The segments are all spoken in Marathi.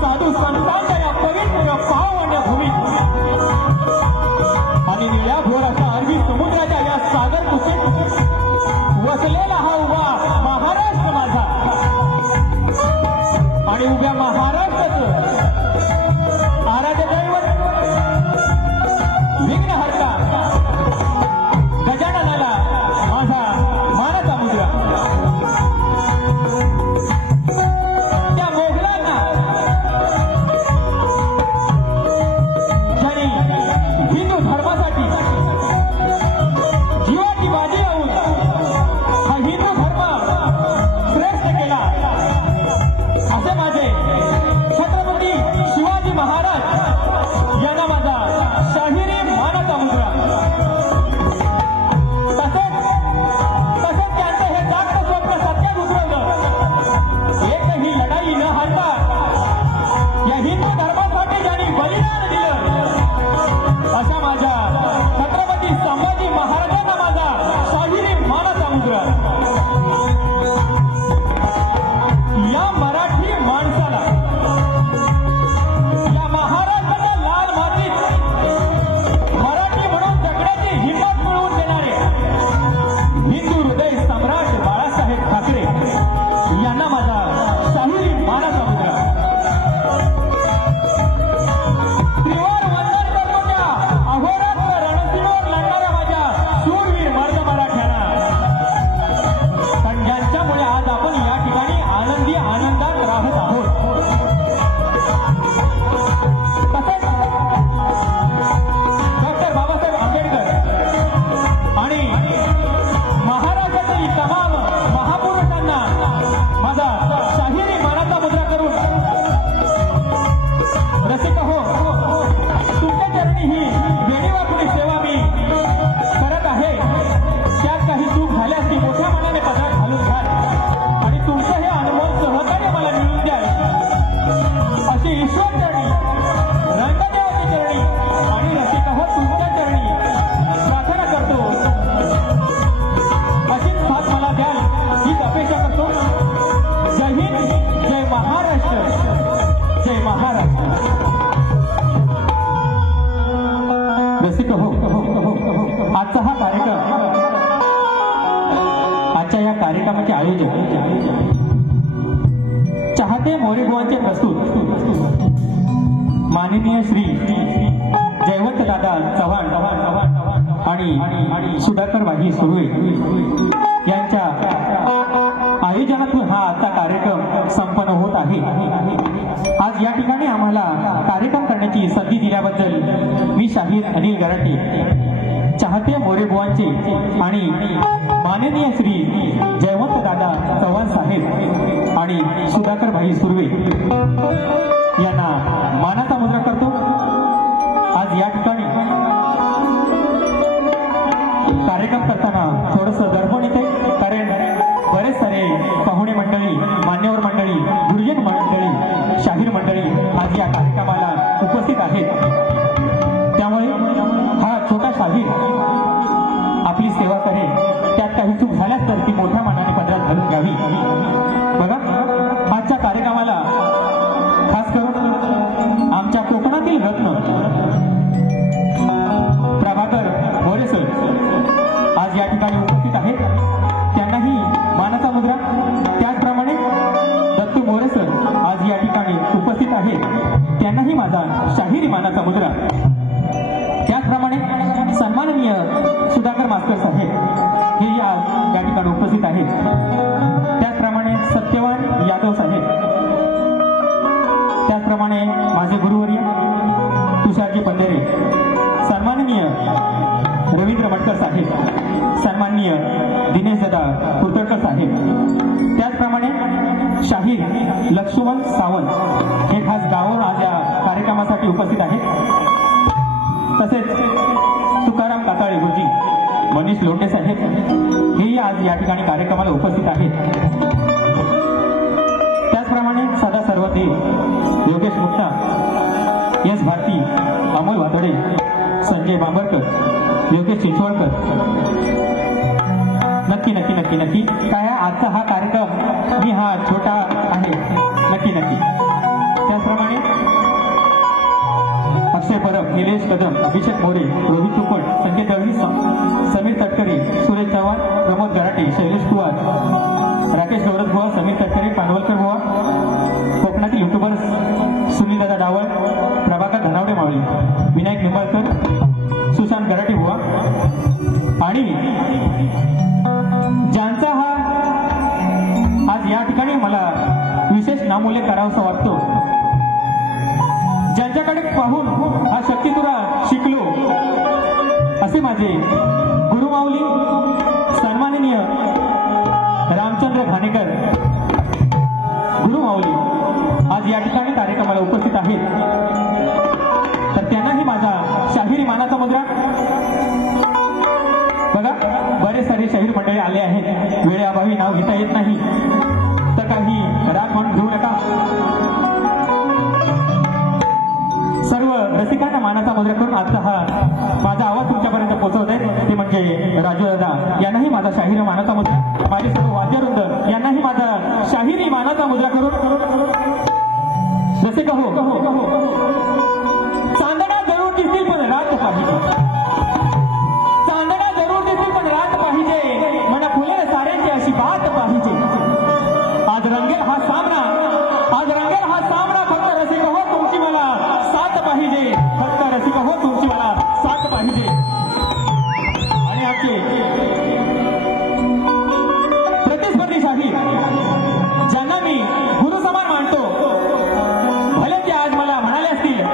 साधू संतांच्या या पवित्र पावन्य भूमीत आणि निळ्या भोर अशा अरबी समुद्राच्या या सागर कुशीत वसलेला हा उभा महाराष्ट्र माझा आणि उभ्या महाराष्ट्राचं आराध्य दैवत विघ्नहर्ता गजाननाला माझा मानाचा मुद्रा. त्या मोगलांना ज्यांनी हिंदू धर्मासाठी जीवाची बाजी लावून हा हिंदू धर्म श्रेष्ठ केला असे माझे छत्रपती शिवाजी महाराज यांना माझा शाहिरी मानाचा मुद्रा. तसेच त्यांचं हे जागतं स्वप्न सत्यात उतरवलं. एकही लढाई न हारता या हिंदू धर्मासाठी ज्यांनी बलिदान दिलं अशा माझ्या छत्रपती संभाजी महाराजांना माझा शाहिरी मानाचा मुद्रा. या मराठी माणसाला या महाराष्ट्राच्या लाल मातीत मराठी म्हणून जगण्याची हिंमत मिळवून देणारे हिंदू हृदय सम्राट बाळासाहेब ठाकरे यांना माझा शाहिरी मानाचा मुद्रा. त्रिवार वंदन करतो त्या अहोरात्र रणसिंगावर लढणाऱ्या माझ्या शूरवीर मर्द मराठ्यांना, पण ज्यांच्यामुळे आज आपण या ठिकाणी आनंदी आनंदात राहत आहोत. तसेच डॉक्टर बाबासाहेब आंबेडकर आणि महाराष्ट्रातील तमाम महापुरुषांना माझा शाहिरी मानाचा मुद्रा करून रसिक हो, तुमच्या चरणी ही वेणीवाकुळी सेवा मी करत आहे. त्यात काही चूक झाल्यास ती मोठ्या मनाने पदरात घालून घ्याल आणि तुमचं हे अनुभव सहकार्य मला मिळून द्याल अशी ईश्वर चरणी, रंगदेवाच्या चरणी आणि रसिक हो तुमच्या चरणी प्रार्थना करतो. अशीच साथ मला द्याल हीच अपेक्षा करतो. जय हिंद, जय महाराष्ट्र, जय महाराष्ट्र. रसिक हो, आजचा हा कार्यक्रम, आजच्या या कार्यक्रमाचे आयोजन चाहते मोरेबुवांचे प्रस्तुत माननीय श्री जयवंत दादा चव्हाण आणि सुधाकर बाजी सुर्वे यांच्या आयोजनातून हा आजचा कार्यक्रम संपन्न होत आहे. आज या ठिकाणी आम्हाला कार्यक्रम करण्याची संधी दिल्याबद्दल मी शाहीर अनिल गराटे चाहते मोरेबुवांचे आणि माननीय श्री जयवंत दादा चव्हाण साहेब आणि सुधाकर भाई सुर्वे यांना मानाचा मुद्रा करतो. आज या ठिकाणी कार्यक्रम करताना थोडंसं दडपण येते, कारण बरेच सारे पाहुणे मंडळी, मान्यवर मंडळी, गुरुजन मंडळी, शाहीर मंडळी आज या कार्यक्रमाला उपस्थित आहेत. त्यामुळे हा छोटा शाहीर आपली सेवा करेल. त्यात काही चूक झाल्यास तर ती मोठ्या मनाने पदरात घालून घ्यावी. बघा, आजच्या कार्यक्रमाला खास करून आमच्या कोकणातील रत्न प्रभाकर मोरे सर आज या ठिकाणी उपस्थित आहेत. त्यांनाही मानाचा मुद्रा. त्याचप्रमाणे दत्तू मोरे सर आज या ठिकाणी उपस्थित आहेत. त्यांनाही माझा शाहिरी मानाचा मुद्रा. त्याचप्रमाणे सन्माननीय सुधाकर मास्तर साहेब हे या ठिकाणी उपस्थित आहेत. त्याचप्रमाणे सत्यवान यादव साहेब, त्याचप्रमाणे माझे गुरुवर्य तुषारजी पंढरे, सन्माननीय रवींद्र मटकर साहेब, सन्माननीय दिनेश दादा कुलकर्णी साहेब, त्याचप्रमाणे शाहीर लक्ष्मण सावंत हे खास गावावर आज या कार्यक्रमासाठी उपस्थित आहेत. तसेच तुकाराम काताळे गुरुजी, मनीष लोंढे साहेब हेही आज या ठिकाणी कार्यक्रमाला उपस्थित आहेत. त्याचप्रमाणे सदा सर्वदेव योगेश मुक्ता, एस भारती, अमोल वातडे, संजय बांबरकर, योगेश चिंचवडकर. नक्की नक्की नक्की नक्की काय आजचा हा कार्यक्रम मी हा छोटा आहे. नक्की नक्की त्याचप्रमाणे अक्षय परब, निलेश कदम, अभिषेक मोरे, रोहित तुपट, संजय दळवी, समीर तटकरे, सुरेश चव्हाण, प्रमोद गराटे, शैलेश कुवार, राकेश गौरव बुवा, समीर तटकरे, पांडवलकर बुवा, कोकणातील युट्यूबर्स सुनीलदादा डावळ, प्रभाकर धनावडे मावळी, विनायक निंबाळकर, सुशांत गराटे बुवा आणि ज्यांचा हा आज या ठिकाणी मला विशेष नामोल्लेख करावासा वाटतो, ज्यांच्याकडे पाहून हा शक्तितुरा शिकलो असे माझे गुरुमाऊली सन्माननीय रामचंद्र घाणेकर गुरुमाऊली आज या ठिकाणी कार्यक्रमाला उपस्थित आहेत. तर त्यांनाही माझा शाहिरी मानाचा मुद्रा. बघा बरेच सारे शाहीर मंडळी आले आहेत, वेळेअभावी नाव घेता येत नाही तर काही राग म्हणून घेऊ नका. सर्व रसिकांना मानाचा मुद्रा करून आजचा हा माझा आवाज तुमच्यापर्यंत पोहोचवत आहे ते म्हणजे राजू दादा यांनाही माझा शाहिरी मानाचा मुद्रा, माझे सर्व वाद्यवृंद यांनाही माझा शाहिरी मानाचा मुद्रा करून जसे कहो चांदणा जरूर दिसतील पण रात पाहिजे, चांदणा जरूर दिसतील पण रात पाहिजे, मला फुले साऱ्यांची अशी बात पाहिजे. आज रंगेल हा सामना, आज रंगेल हा सामना, फक्त रसिक हो तुमची मला साथ पाहिजे, फक्त रसिक हो तुमची मला साथ पाहिजे. आणि आमचे प्रतिस्पर्धी शाहीर ज्यांना मी गुरु समान मानतो, भले ते आज मला म्हणाले असतील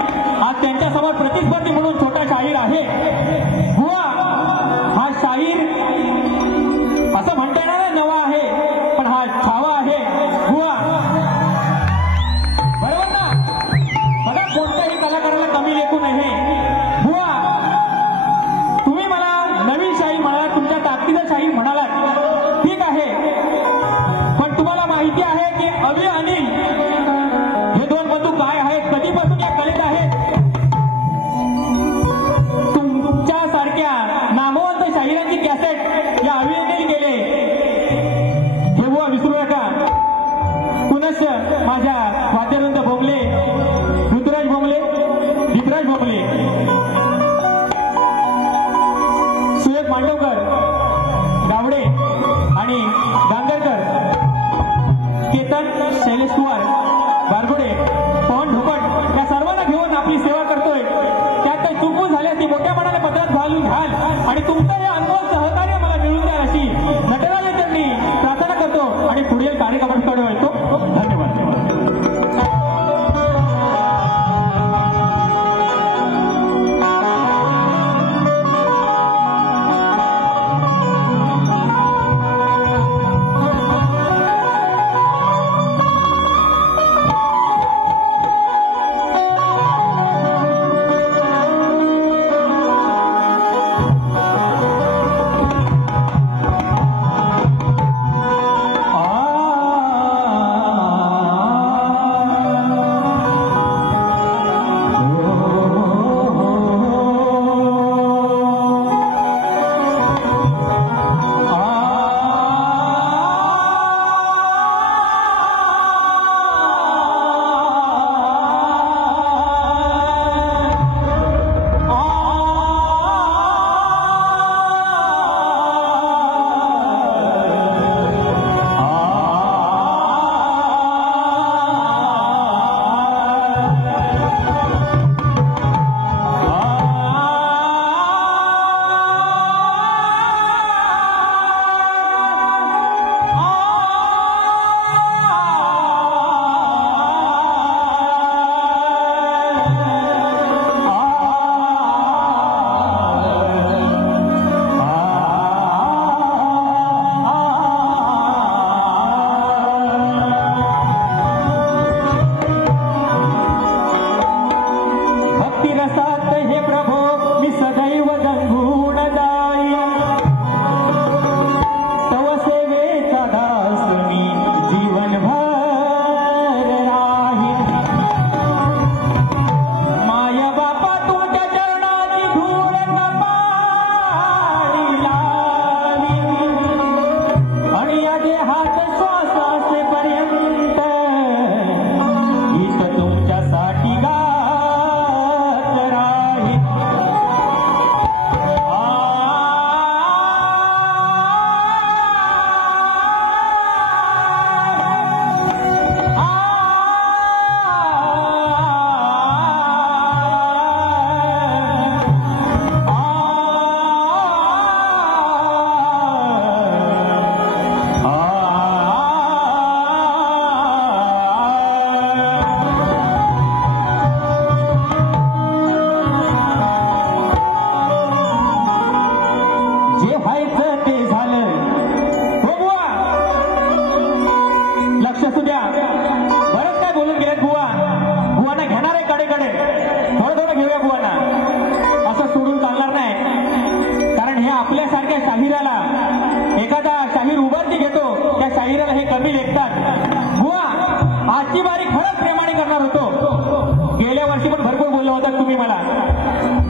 तुम्ही मला.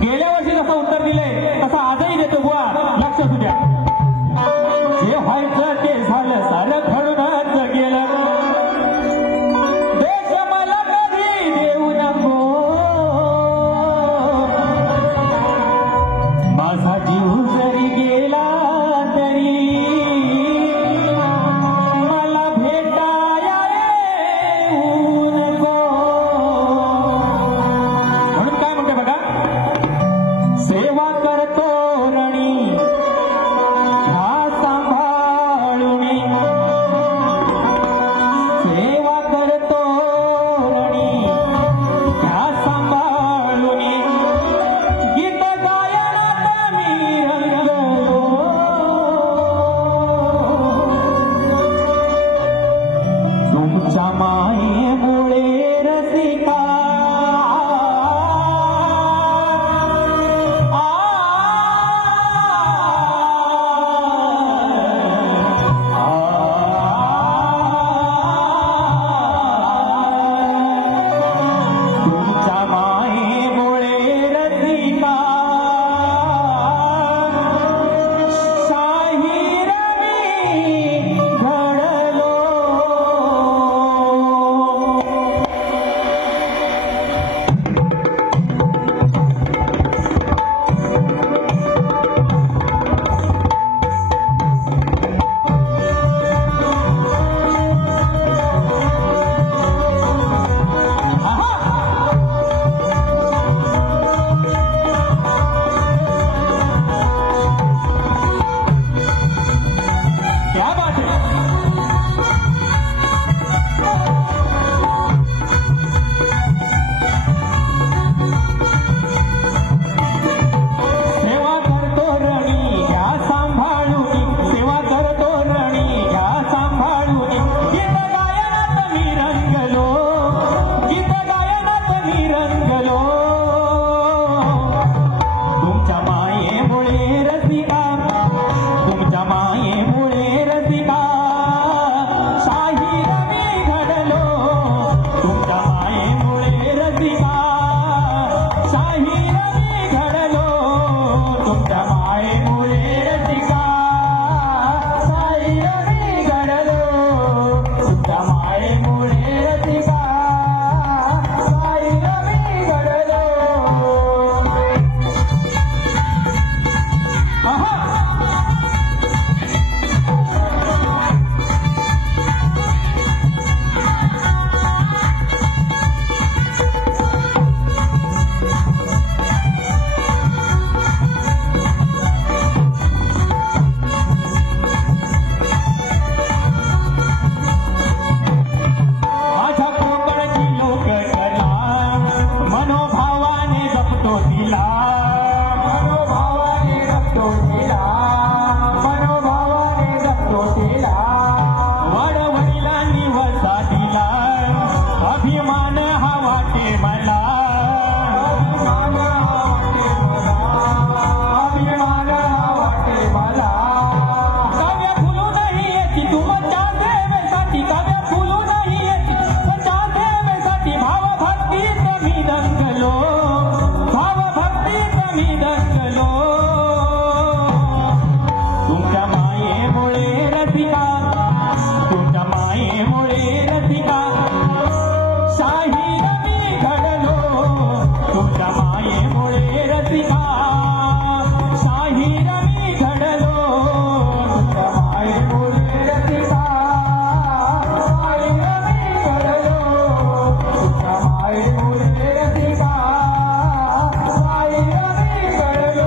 गेल्या वर्षी जसं उत्तर दिलंय तसं आजही देतो बुवा, लक्ष असू द्या. जे व्हायचं ते झालं, सारं घडूनच गेलं. देश मला कधी देऊ नको, माझा जीव जरी गेला तरी मला भेटाया येऊ नको. म्हणून काय म्हणते बघा, सेवा करतो रणी ह्या सांभाळून, सेवा करतो रणी ह्या सांभाळून, गीत गायनात मी रंगलो. तुमच्या मायेमुळे रसिका तुमच्या मायेमुळे रसिका शाहीर मी घडलो. क्या बात है. सेवा करतो रणी घ्या सांभाळून, सेवा करतो रणी घ्या सांभाळून, गीत गायनात मी रंगलो, गीत गायनात मी रंगलो. तुमच्या मायेमुळे रसिका, तुमच्या मायेमुळे रसिका शाहीर मी घडलो. तुमच्या मायेमुळे रसिका शाहीर मी घडलो. तुमच्या मायेमुळे रसिका शाहीर मी घडलो. तुमच्या मायेमुळे रसिका शाहीर मी घडलो. आहा. माझ्या कोकणची लोककला मनोभावाने जपतो तिला, मनोभावाने जपतो तिला, मनोभावाने जपतो तिला. वडवडिलांनी वसा दिला, अभिमान हा वाटे मला, अभिमान हा वाटे मला, अभिमान हा वाटे मला. काव्य फुलू नाही येती तुमच्या सेवेसाठी, काव्य फुलू नाही येती तुमच्या सेवेसाठी. भावभक्तीत मी दंगलो, भावभक्तीत मी दंगलो. तुमच्या मायेमुळे रसिका, तुमच्या मायेमुळे रसिका शाहीर मी घडलो. तुमच्या मायेमुळे रसिका शाहीर मी घडलो. तुमच्या मायेमुळे रसिका शाहीर मी घडलो. तुमच्या मायेमुळे रसिका शाहीर मी घडलो.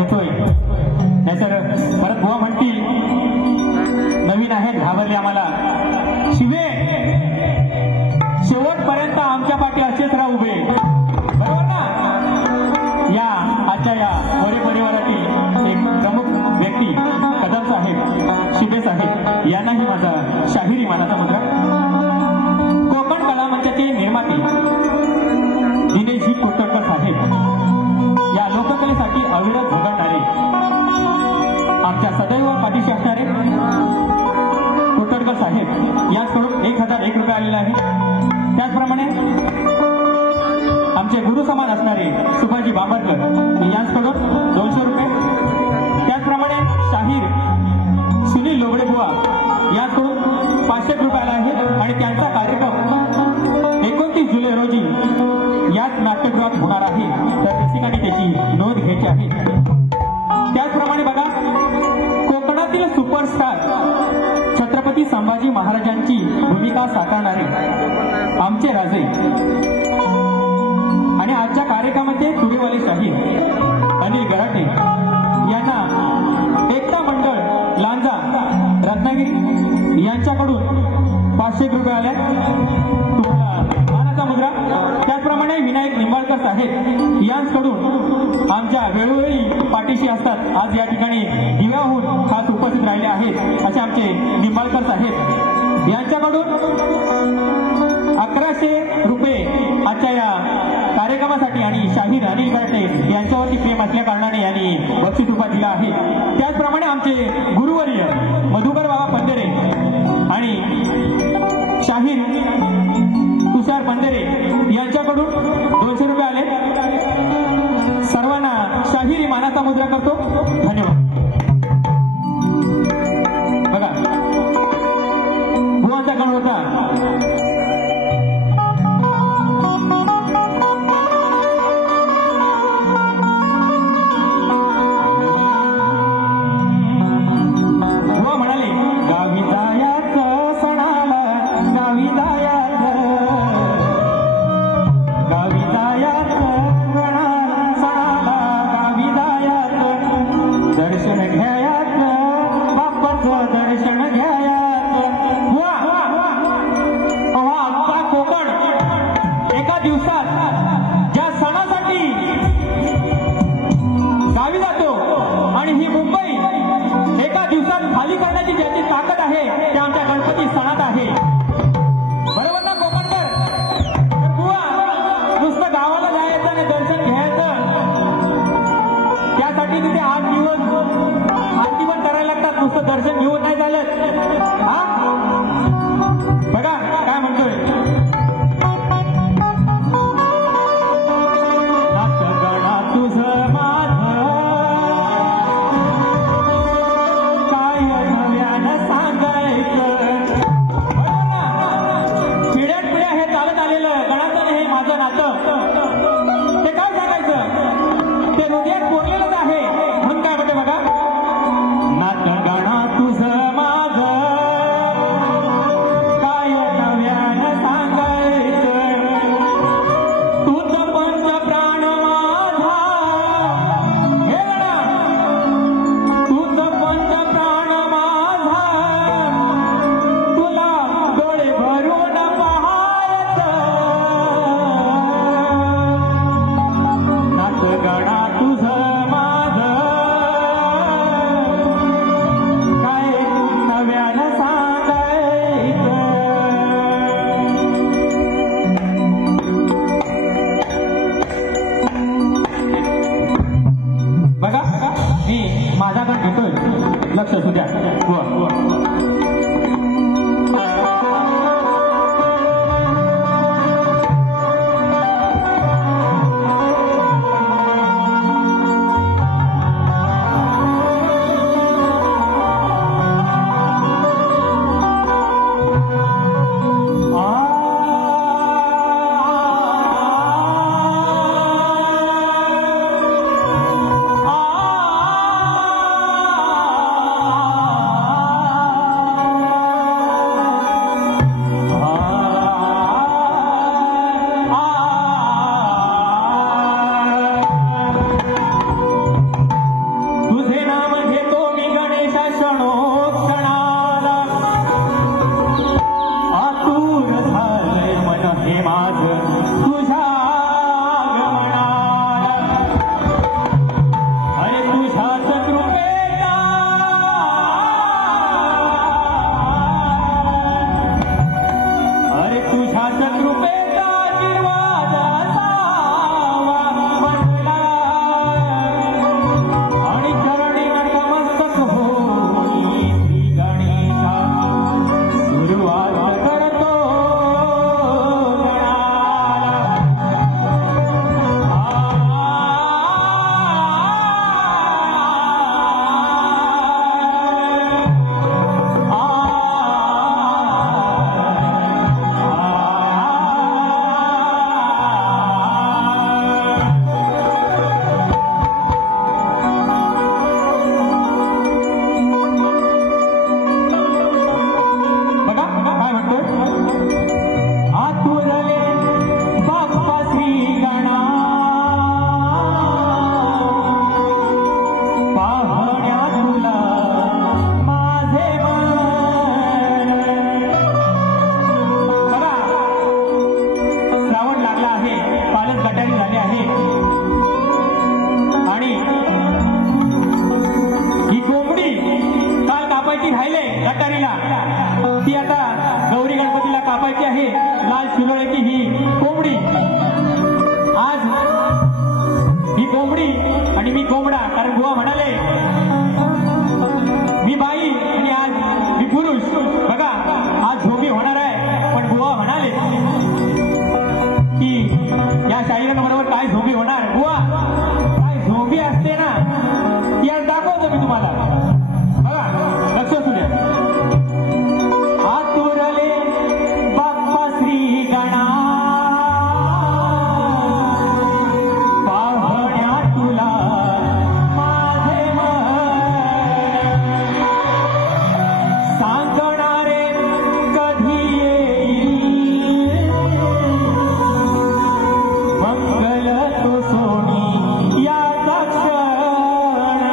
घेतोय. नाहीतर परत बुवा म्हणतील नवीन आहेत घाबरले आम्हाला. शिवे शेवटपर्यंत आमच्या पाठी असेच राहा उभे, बरोबर ना? या आजच्या या वरे परिवारातील एक प्रमुख व्यक्ती कदम साहेब, शिबे साहेब यांनाही माझा शाहिरी मानाचा मुद्रा. कोकण कला मंचाचे निर्माते दिनेशजी कोटरकर साहेब या लोककलेसाठी अविरत झगडणारे, आमच्या सदैव पाठीशी असणारे कोटरकर साहेब यांकडून 1001 रुपये आलेले आहे. त्याचप्रमाणे आमचे गुरु समान असणारे सुभाजी बाबरकर यांच्याकडून 200 रुपये. त्याचप्रमाणे शाहीर सुनील लोबडे बुवा यांच्याकडून 500 रुपये आला आहे. आणि त्यांचा कार्यक्रम 29 जुलै रोजी याच नाट्यगृहात होणार आहे, तर रसिकांनी त्याची नोंद घ्यायची आहे. त्याचप्रमाणे बघा, कोकणातील सुपरस्टार छत्रपती संभाजी महाराजांची भूमिका साकारणारे आमचे राजे आणि आजच्या कार्यक्रमाचे तुरेवाले शाहीर अनिल गराटे यांना एकता मंडळ लांजा रत्नागिरी यांच्याकडून 500 रुपये आले, तुम्हाला मानाचा मुद्रा. त्याचप्रमाणे विनायक निंबाळकर साहेब यांच्याकडून आमच्या वेळोवेळी पाठीशी असतात, आज या ठिकाणी दिव्याहून खास उपस्थित राहिले आहेत असे आमचे निंबाळकर साहेब यांच्याकडून 1100 रुपये आजच्या या कार्यक्रमासाठी आणि शाहीर अनिल गराटे यांच्यावरती प्रेम असल्या कारणाने यांनी बक्षीस रुपया दिला आहे. त्याचप्रमाणे आमचे गुरुवर्य मधुकर बाबा पंधरे आणि शाहीर तुषार पंधरे यांच्याकडून 200 रुपये आले. सर्वांना शाहिरी मानाचा मुद्रा करतो. धन्यवाद. बघा, बुवाचा गण होता दर्शन घेऊन नाही झालं. बघा काय म्हणतोय, नाचगणा तुझं माझं काय नव्यानं सांगायचं. पिढ्यान पिढ्या हे चालत आलेलं गणाचं हे माझं नातं, ते काय सांगायचं, ते हृदयात कोरलेलंच आहे. म्हणून काय म्हणते बघा, नाचगणा तुझं माझं काय नव्यानं सांगायचं. तुझं पंच प्राण माझा, हे गणा, तुझं पंच प्राण माझा, तुला डोळे भरून पाहायचं. नाचगणा तुझं माझा गण घेतोय, लक्ष असू द्या. तुम्हाला बघा लक्ष असू द्या आतुरले बाप्पा श्री गणा पाहुण्या तुला माझे मन सांगणारे कधी येईल मंगल तो सोनी याचा क्षण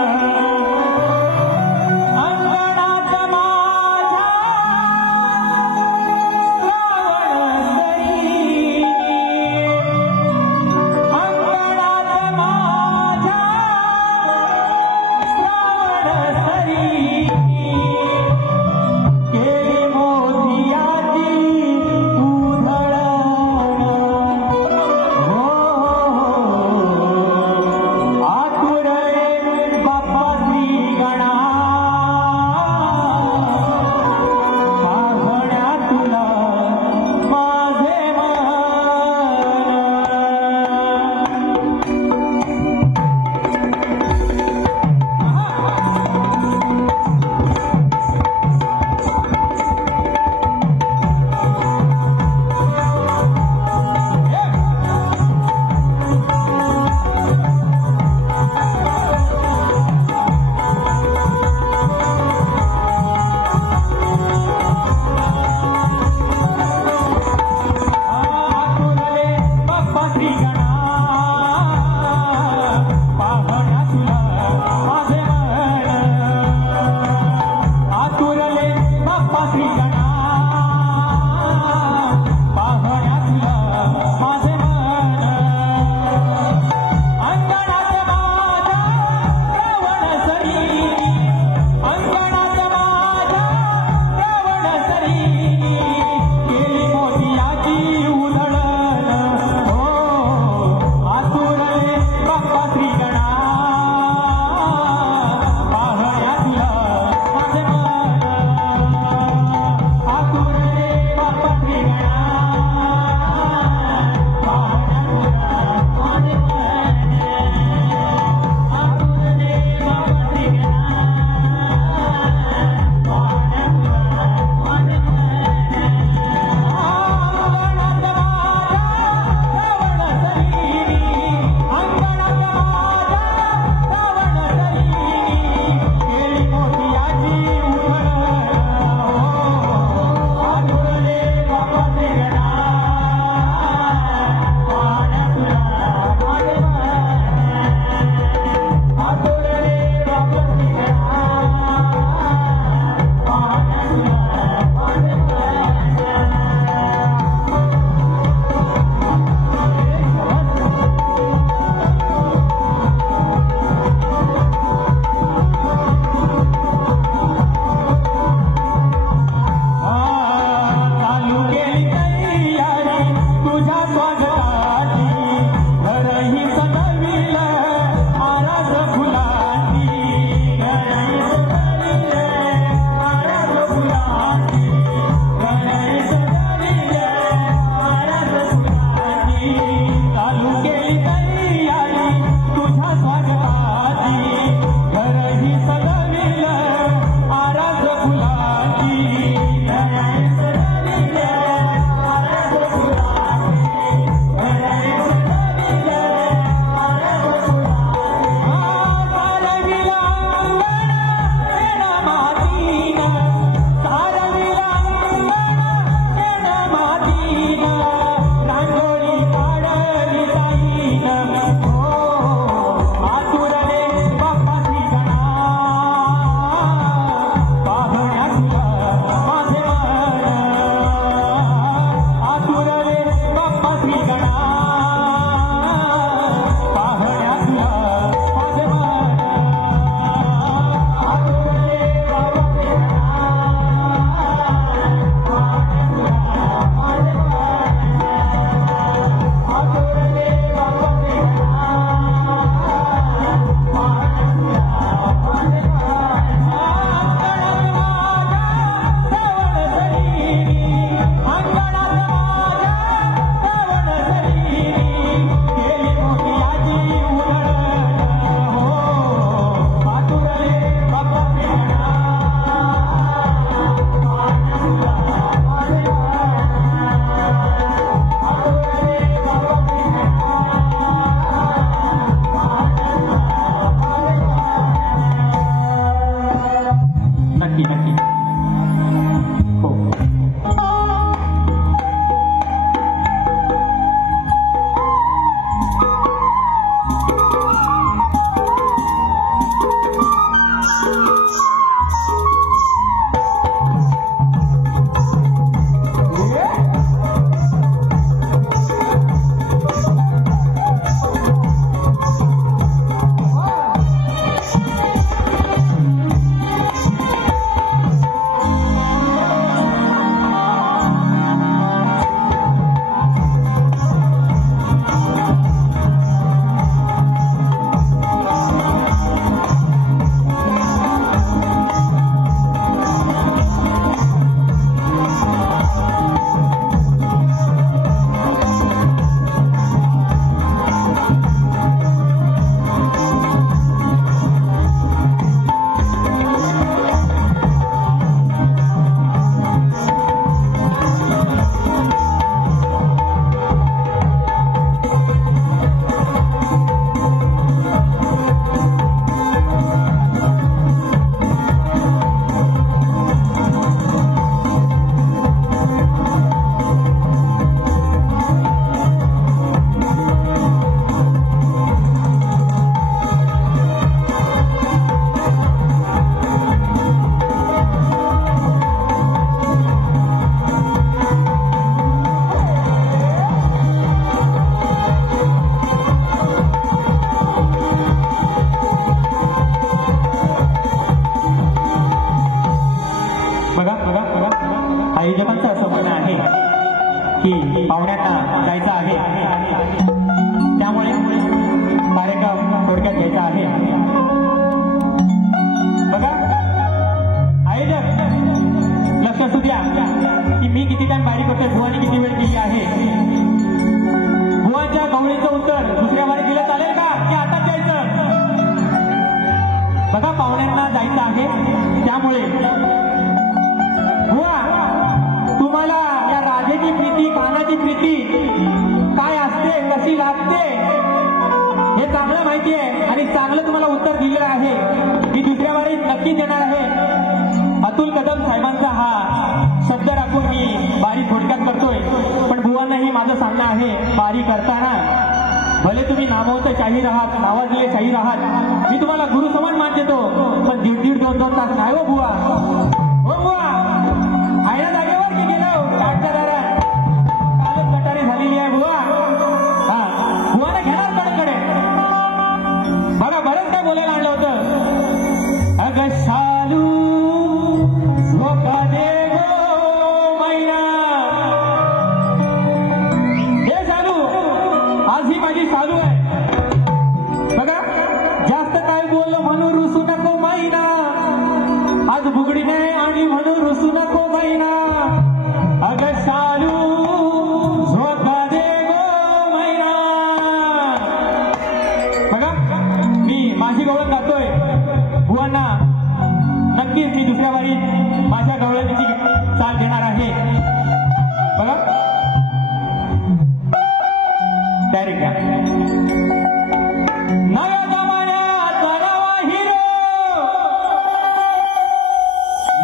की पाहुण्यांना जायचं आहे, त्यामुळे कार्यक्रम थोडक्यात घ्यायचा आहे. बघा आयोजक लक्ष असू द्या की मी किती टाइम बारी करतोय, भुवानी किती वेळ केली आहे. भुवाच्या गवळीचं उत्तर दुसऱ्या वारी दिलं चालेल का की आता द्यायचं? बघा पाहुण्यांना जायचं आहे, त्यामुळे बुवा तुम्हाला या राधेची प्रीती, कानाची प्रीती काय असते, कशी लागते हे चांगलं माहिती आहे आणि चांगलं तुम्हाला उत्तर दिलेलं आहे. मी दुसऱ्या वारीत नक्की देणार आहे. अतुल कदम साहेबांचा हा शब्द राखून मी बारी थोडक्यात करतोय, पण बुवांनाही माझं सांगणं आहे, बारी करताना भले तुम्ही नामवंत शाहीर आहात, नावाजलेले शाहीर आहात, मी तुम्हाला गुरु समान मान देतो, पण 1.5 2 तास नाही हो बुवा. हो बुवा आयना जागेवर मी गेलो काठच्या दारात, कालच गटारी झालेली आहे बुवा. हा बुवाने घेणार कडकडे. बघा बरंच काय बोलायला आणलं होतं. अग शालू झोका दे गो मैना. हे शालू आज ही माझी शालू आहे. बघा जास्त काय बोललो म्हणून रुसू नको मैना, आज बुगडी नाही आणि म्हणून रुसू नको मैना. अग शालू झोका दे गो मैना. बघा मी माझी गवळण गातोय, बुवांना नक्कीच मी दुसऱ्या वारीत माझ्या गवळणीची चाल देणार आहे. बघा तयारी घ्या. नव्या जमान्यात नवा हिरो,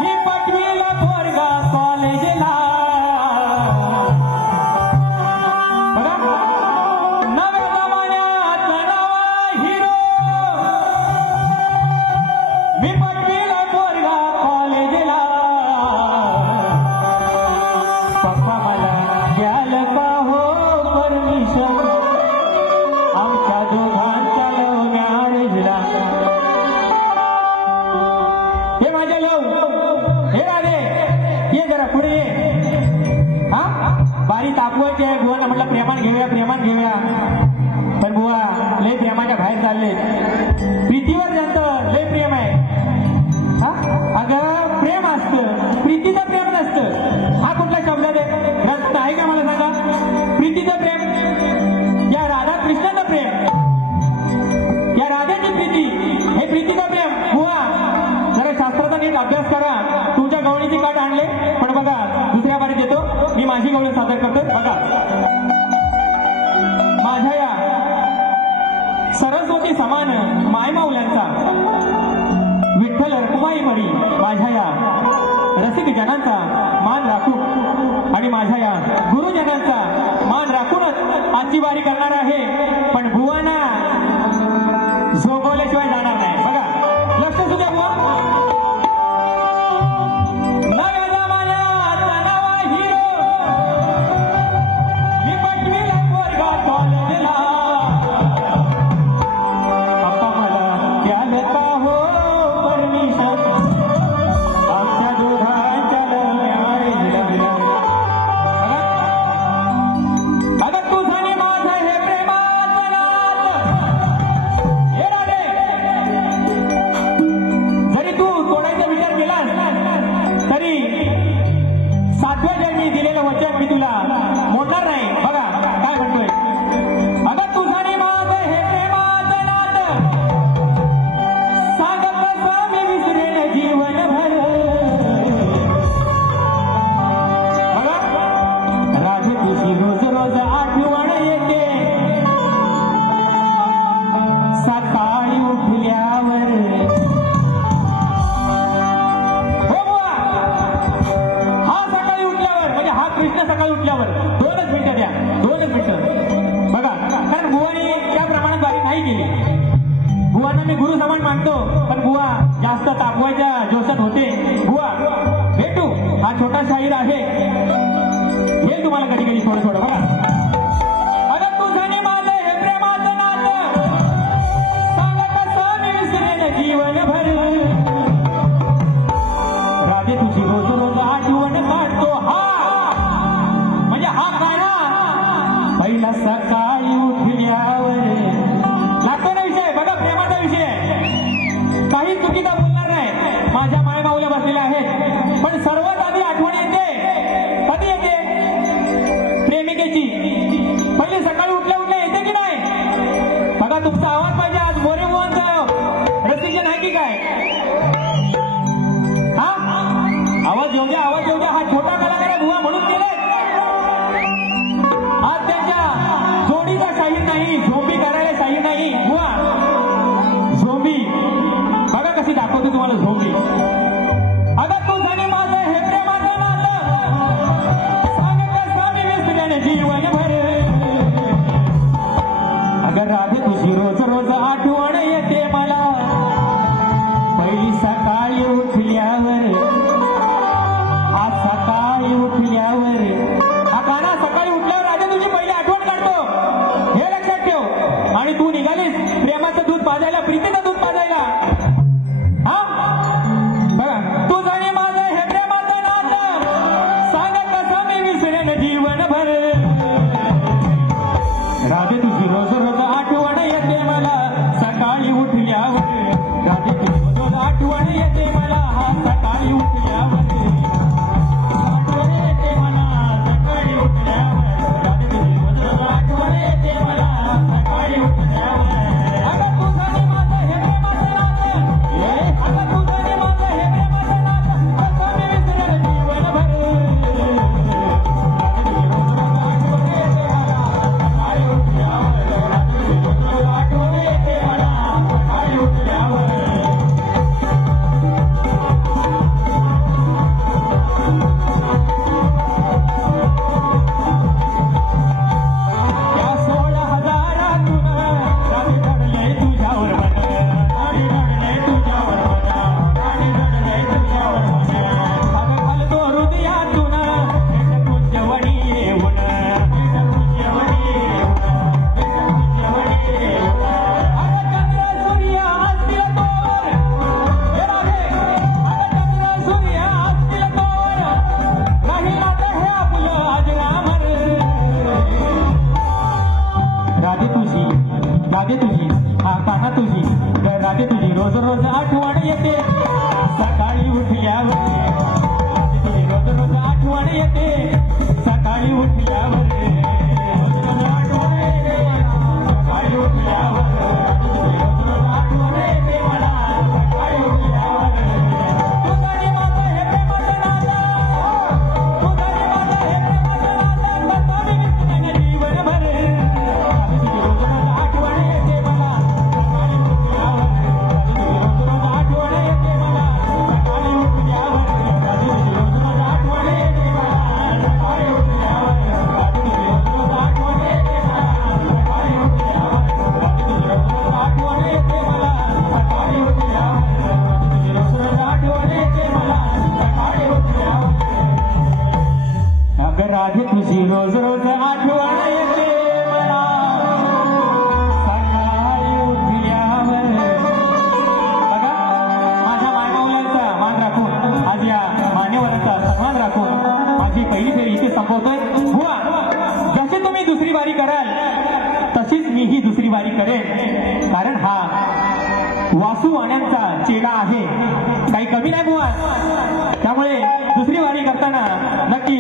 मी पटवीला पोरगा कॉलेजला. बघा नव्या जमान्यात नवा हिरो, मी पटवीला पोरगा कॉलेजला. पप्पा मला द्याल का हो परमिशन, आमच्या दोघांच्या लव मॅरेजला. हे माझ्या लव, हे राधे ये जरा पुढे ये. हा बारी तापवायची आहे. बुवाला म्हटलं प्रेमान घेऊया, प्रेमान घेऊया, पण बुवा लय प्रेमाच्या बाहेर चालले. प्रीतीवर ज्यांचं लय प्रेम आहे. हा अगं प्रेम असतं, प्रीतीचं प्रेम नसतं. हा कुठला शब्द ग्रंथ आहे का मला सांगा? प्रीतीचं प्रेम, या राधा कृष्णाचं प्रेम, या राधेची प्रीती, हे प्रीतीचं प्रेम. बुवा जरा शास्त्राचा नीट अभ्यास करा. तुमच्या गवळीची काठ आणले, पण बघा दुसऱ्या बारी देतो मी माझी गवळी सादर करतो. बघा माझ्या या सरस्वती समान मायमाऊल्यांचा, विठ्ठल रखुमाई मडी माझ्या या रसिक जनांचा मान राखून आणि माझ्या या गुरुजनांचा मान राखूनच आजची वारी करणार आहे. पण बुवांना झोपवल्याशिवाय जाणार नाही. बघा लक्ष असू द्या बुवा. नव्या जमान्यात नवा हिरो, मी पटवीला पोरगा कॉलेजला. पप्पा मला द्याल का हो परमिशन, आमच्या दोघांच्या लव मॅरेजला. अगं तुझं आणि माझं हे प्रेमाचं नातं. हे राधे जरी तू तोडायचा विचार केलास तरी 7व्या जन्मी दिलेलं वचन मी तुला मोडणार नाही. बघा काय म्हणतोय. अगं तुझं आणि माझं हे प्रेमाचं नातं, सांग कसं मी विसरेन जीवनभर. बघा राधे तुझी रोज रोज आठवण येते, सकाळी उठल्यावर. हो बुवा हा सकाळी उठल्यावर म्हणजे हा कृष्ण सकाळी उठल्यावर 2च मिनिटं द्या, 2च मिनिटं. बघा कारण बुवानी त्या प्रमाणात वारी नाही केली. बुवांना मी गुरु समान मानतो, पण बुवा जास्त तापवायच्या जोशात होते. बुवा भेटू, हा छोटा शाहीर आहे, हे तुम्हाला कधी कधी थोडं थोडं. बघा अगं तुझं आणि माझं हे प्रेमाचं नातं, सांग कसं मी विसरेन जीवनभर. राधे तुझी रोज रोज आठवण काढतो. हा म्हणजे हा काय दाखवतो तुम्हाला झोंबी. अगं तुझं माझं हे प्रेमाचं नातं सांग कसं मी विसरेन जीवनभर. अगं राधे तुझी रोज रोज आठवण येते मला पहिली सकाळी उठल्यावर. आज सकाळी उठल्यावर हा गाणं सकाळी उठल्यावर राधे तुझी पहिली आठवण काढतो हे लक्षात ठेव. आणि तू निघालीस प्रेमाचं दूध पाजायला प्रीतीचं दूध पाजायला. हा बघा तुझं आणि माझं हे प्रेमाचं नातं सांग कसं मी विसरेन जीवनभर. राधे तुझी रोज रोज आठवण येते मला सकाळी उठल्यावर. राधे तुझी रोज रोज आठवण येते मला हा सकाळी उठल्यावर. आठवण येते मला सकाळी उठल्यावर. राधे तुझी रोज रोज आठवण येते मला सकाळी उठल्यावर. अगं तुझं आणि माझं हे प्रेमाचं नातं अगं तुझं आणि माझं हे प्रेमाचं नातं कसं मी विसरेन जीवनभर. राधे तुझी हा काना तुझी राधे तुझी रोज रोज आठवण येते सकाळी उठल्यावर. राधे तुझी रोज रोज आठवण येते सकाळी उठल्यावर. आठवण येते सकाळी उठल्यावर. राधे तुझी रोज रोज आठवण येते मला सकाळी उठल्यावर. तुझं आणि माझं हे प्रेमाचं नातं तुझं आणि माझं हे प्रेमाचं नातं कसं मी विसरेन जीवनभर. राधे तुझी रोज रोज आठवण येते मला सकाळी उठल्यावर. राधे तुझी रोज रोज आठवण येते मला सकाळी उठल्यावर. राधे तुझी रोज रोज आठवण येते मला सकाळी उठल्यावर. राधे तुझी रोज रोज आठवण येते मला सकाळी उठल्यावर. राधे तुझी रोज रोज आठवण येते मला सकाळी उठल्यावर. राधे तुझी रोज रोज आठवण येते मला सकाळी उठल्यावर. अगं राधे तुझी रोज रोज आठवण येते मला सकाळी उठल्यावर. बघा माझ्या मायमाऊल्यांचा मान राखून आज या मान्यवरांचा सन्मान राखून माझी पहिली फेरी इथे संपवतोय. हुआ जशी तुम्ही दुसरी वारी कराल तशीच मीही दुसरी वारी करेन. कारण हा वासू वाण्यांचा चेला आहे काही कमी नाही बुवा. त्यामुळे दुसरी वारी करताना नक्की